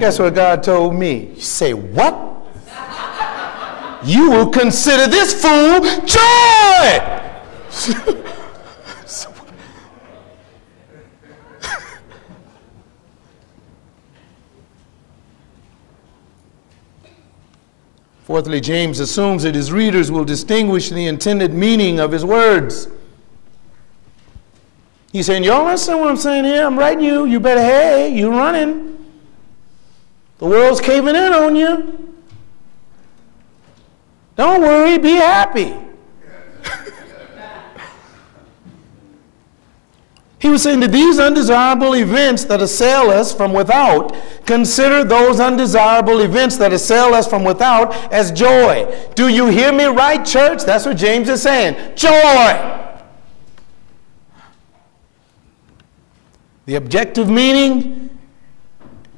Guess what God told me? You say, what? You will consider this fool joy. Fourthly, James assumes that his readers will distinguish the intended meaning of his words. He's saying, y'all understand what I'm saying here? I'm writing you. You better, hey, you running. The world's caving in on you. Don't worry, be happy. He was saying that these undesirable events that assail us from without, consider those undesirable events that assail us from without as joy. Do you hear me right, church? That's what James is saying. Joy. The objective meaning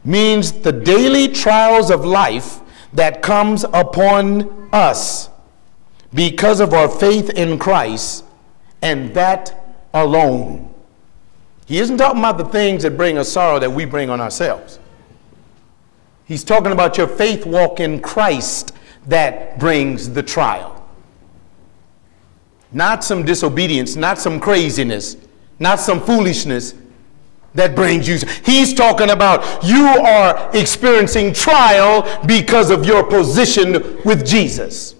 means the daily trials of life that comes upon us because of our faith in Christ, and that alone. He isn't talking about the things that bring us sorrow that we bring on ourselves. He's talking about your faith walk in Christ that brings the trial. Not some disobedience, not some craziness, not some foolishness that brings you. He's talking about you are experiencing trial because of your position with Jesus.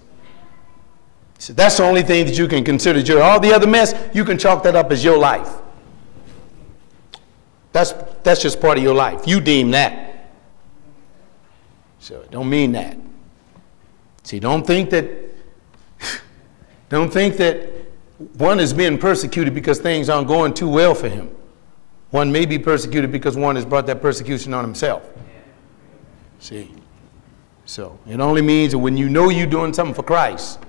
So that's the only thing that you can consider joy. All the other mess, you can chalk that up as your life. That's just part of your life. You deem that. So it don't mean that. See, don't think that one is being persecuted because things aren't going too well for him. One may be persecuted because one has brought that persecution on himself. See? So it only means that when you know you're doing something for Christ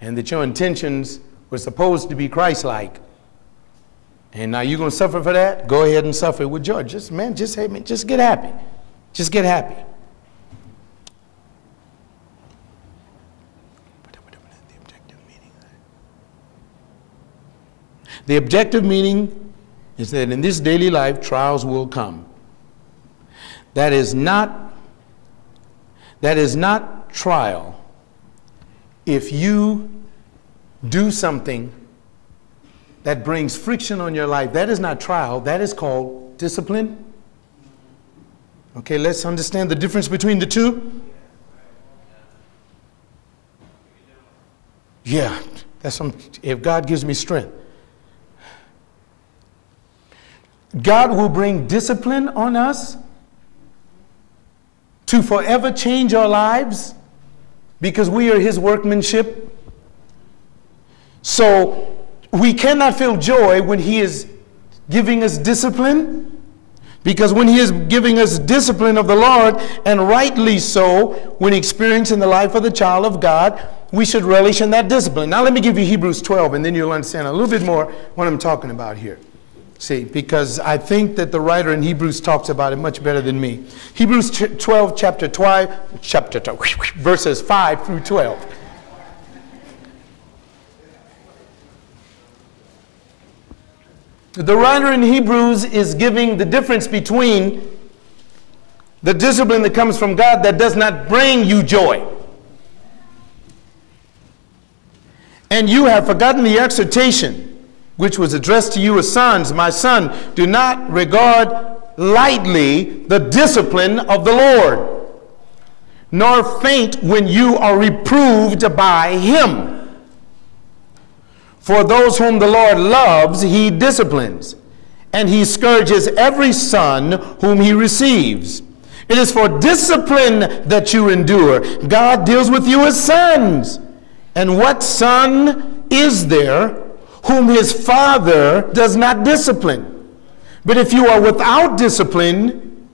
and that your intentions were supposed to be Christ-like, and now you're going to suffer for that, go ahead and suffer with joy. Just get happy. Just get happy. The objective meaning is that in this daily life, trials will come. That is not trial if you do something that brings friction on your life. That is not trial. That is called discipline. Okay, let's understand the difference between the two. Yeah, that's if God gives me strength. God will bring discipline on us to forever change our lives because we are his workmanship. So we cannot feel joy when he is giving us discipline, because when he is giving us discipline of the Lord, and rightly so, when experiencing the life of the child of God, we should relish in that discipline. Now let me give you Hebrews 12, and then you'll understand a little bit more what I'm talking about here. See, because I think that the writer in Hebrews talks about it much better than me. Hebrews 12, chapter 12, verses 5 through 12. The writer in Hebrews is giving the difference between the discipline that comes from God that does not bring you joy. And you have forgotten the exhortation which was addressed to you as sons. My son, do not regard lightly the discipline of the Lord, nor faint when you are reproved by him. For those whom the Lord loves, he disciplines, and he scourges every son whom he receives. It is for discipline that you endure. God deals with you as sons. And what son is there whom his father does not discipline? But if you are without discipline,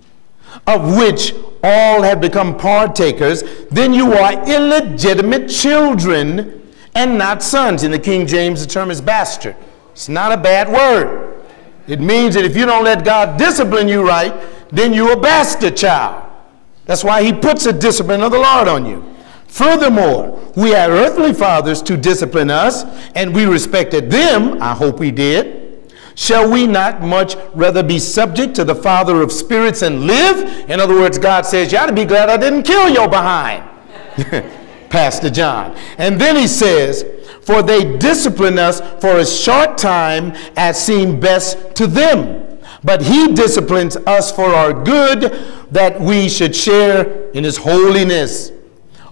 of which all have become partakers, then you are illegitimate children and not sons. In the King James, the term is bastard. It's not a bad word. It means that if you don't let God discipline you right, then you're a bastard child. That's why he puts a discipline of the Lord on you. Furthermore, we had earthly fathers to discipline us, and we respected them. I hope we did. Shall we not much rather be subject to the Father of spirits and live? In other words, God says, you ought to be glad I didn't kill your behind. Pastor John. And then he says, for they discipline us for a short time as seemed best to them. But he disciplines us for our good, that we should share in his holiness.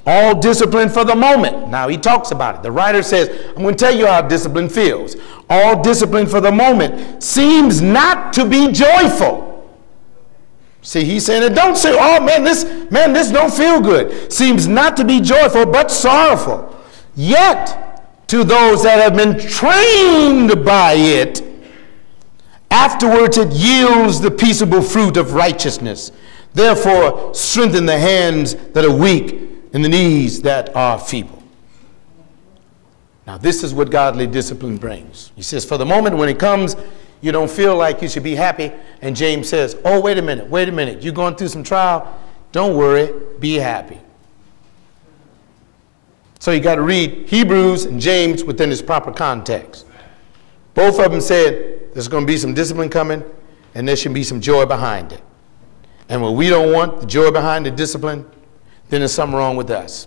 All discipline for the moment. Now he talks about it. The writer says, I'm going to tell you how discipline feels. All discipline for the moment seems not to be joyful. See, he's saying it. Don't say, oh man, this don't feel good. Seems not to be joyful, but sorrowful. Yet, to those that have been trained by it, afterwards it yields the peaceable fruit of righteousness. Therefore, strengthen the hands that are weak and the knees that are feeble. Now, this is what godly discipline brings. He says, for the moment when it comes, you don't feel like you should be happy. And James says, oh, wait a minute. You're going through some trial. Don't worry, be happy. So you got to read Hebrews and James within its proper context. Both of them said there's going to be some discipline coming, and there should be some joy behind it. And when we don't want the joy behind the discipline, then there's something wrong with us.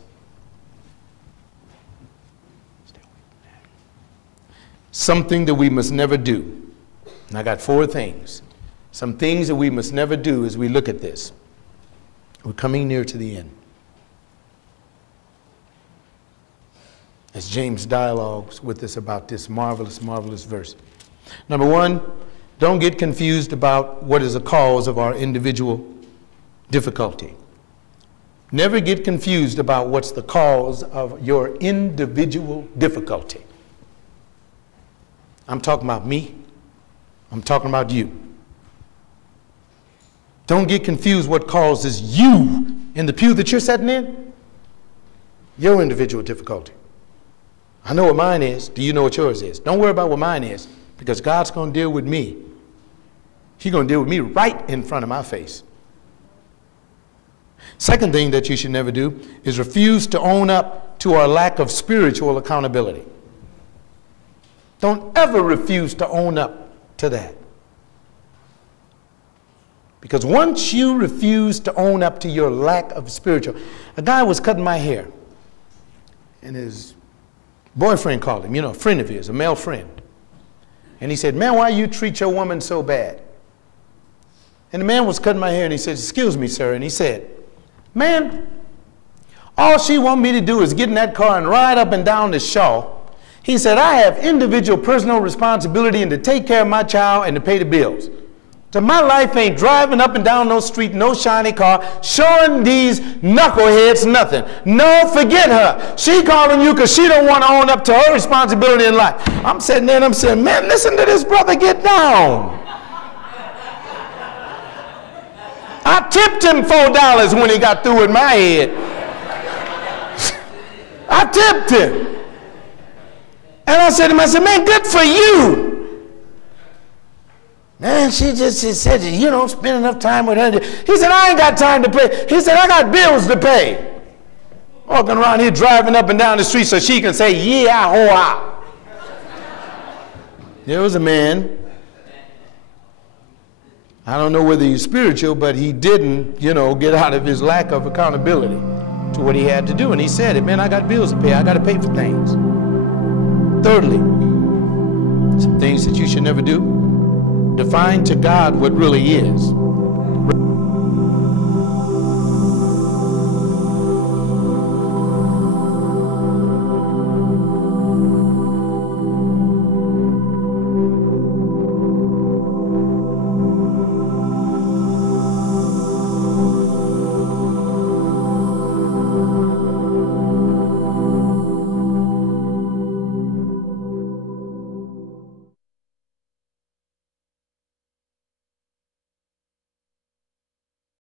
Something that we must never do. And I got 4 things. Some things that we must never do as we look at this. We're coming near to the end. As James dialogues with us about this marvelous, marvelous verse. Number 1, don't get confused about what is the cause of our individual difficulty. Never get confused about what's the cause of your individual difficulty. I'm talking about me. I'm talking about you. Don't get confused what causes you in the pew that you're sitting in. Your individual difficulty. I know what mine is. Do you know what yours is? Don't worry about what mine is, because God's going to deal with me. He's going to deal with me right in front of my face. Second thing that you should never do is refuse to own up to our lack of spiritual accountability. Don't ever refuse to own up to that. Because once you refuse to own up to your lack of spiritual, a guy was cutting my hair, and his boyfriend called him, a friend of his, a male friend. And he said, man, why you treat your woman so bad? And the man was cutting my hair, and he said, excuse me, sir. And he said, man, all she wants me to do is get in that car and ride up and down the Shaw. He said, I have individual personal responsibility and to take care of my child and to pay the bills. So my life ain't driving up and down no street, no shiny car, showing these knuckleheads nothing. No, forget her. She calling you because she don't want to own up to her responsibility in life. I'm sitting there and I'm saying, man, listen to this brother get down. I tipped him $4 when he got through with my head. I tipped him. And I said to him, man, good for you. Man, she said, you don't spend enough time with her. He said, I ain't got time to pay. He said, I got bills to pay. Walking around here driving up and down the street so she can say, yeah, hoa. There was a man, I don't know whether he's spiritual, but he didn't, get out of his lack of accountability to what he had to do. And he said it, man, I got bills to pay. I got to pay for things. Thirdly, some things that you should never do. Define to God what really is.